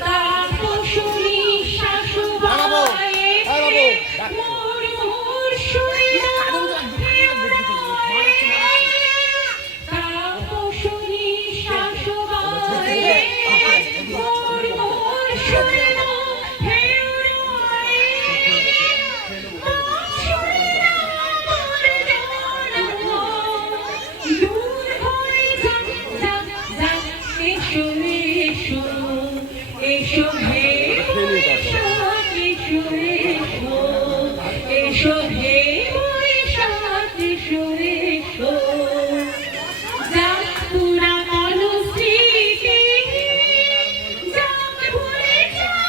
তাপসী শাশুবায়ে মুরমুর শুনে নাও তাপসী শাশুবায়ে মুরমুর শুনে নাও এসো হে বৈশাখ এসো এসো এসো হে বৈশাখ এসো এসো যাক পুরাতন স্মৃতি যাক ভুলে যাক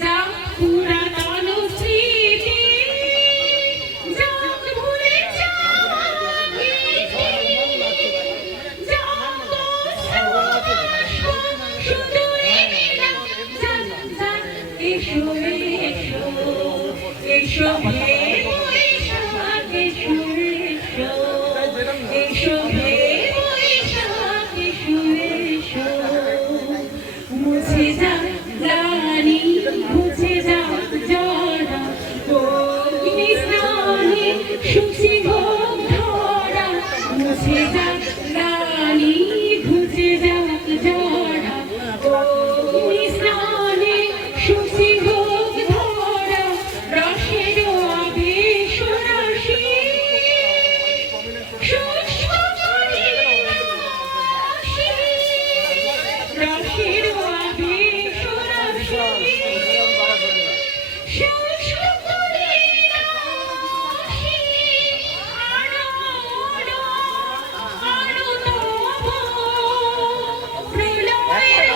যাক পুরাতন স্মৃতি যাক ভুলে এসো এসো এসো হে বৈশাখ এসো এসো এসো হে বৈশাখ এসো এসো মুছে যাক গ্লানি মুছে যাক জরা অগ্নি স্নানে শুচি হোক ধরা মুছে যাক গ্লানি মুছে যাক জরা অগ্নি স্নানে শুচি হোক ধরা রসের আবেশ রাশি শুষ্ক করে রাশি রসের আবেশ রাশি শুষ্ক করে রাশি আরো আরো তব প্রলয়ের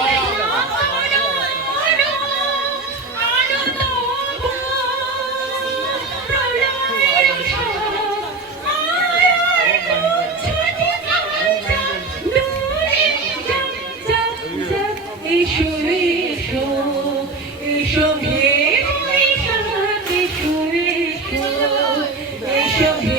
এসো এসো এসো হে বৈশাখ এসো এসো এসো হে